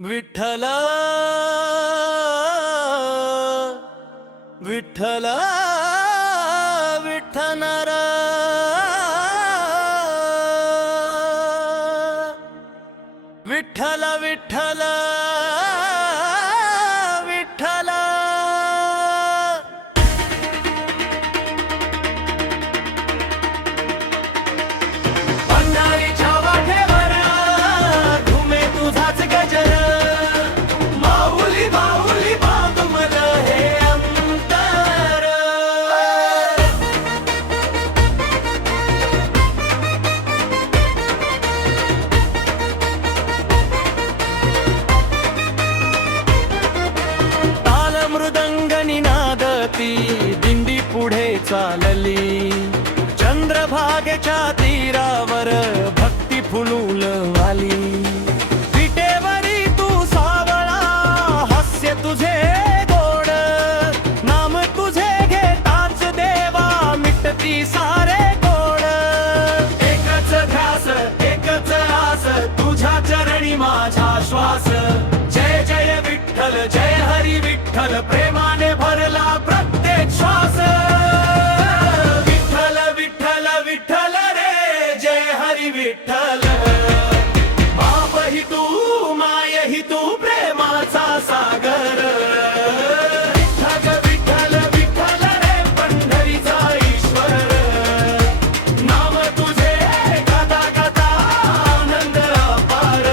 विठ्ठल विठ्ठल विठ्ठनर विठ्ठल विठ्ठल विठ्ठल पंढरीच्या वाटेवर घुमे तुझाच गजर माऊली माऊली बांध मला हे अंतर ताल मृदंग निनादती दिंडी पुढे चालली चंद्रभागेच्या तीरावर भक्ती फुलूल वाली विटेवरी तू सावळा हास्य तुझे गोड नाम तुझे घेताच देवा मिटती सारे गोड एकच ध्यास एकच आस तुझ्या चरणी माझा श्वास जय जय विठ्ठल जय हरी विठ्ठल प्रेमाने भरला प्रत्येक श्वास विठ्ठल विठ्ठल विठ्ठल रे जय हरी विठ्ठल बापही तू मायही तू प्रेमाचा सागर विठ्ठल विठ्ठल विठ्ठल रे पंढरीचा ईश्वर नाम तुझे गाता गाता आनंद अपार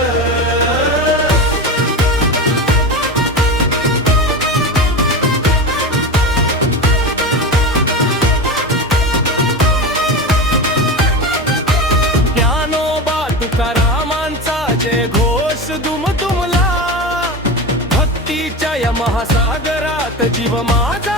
ज्ञानोबा तुकारामांचा जय घोष दुमदुमला भक्तीच्या या महासागरात जीव माझा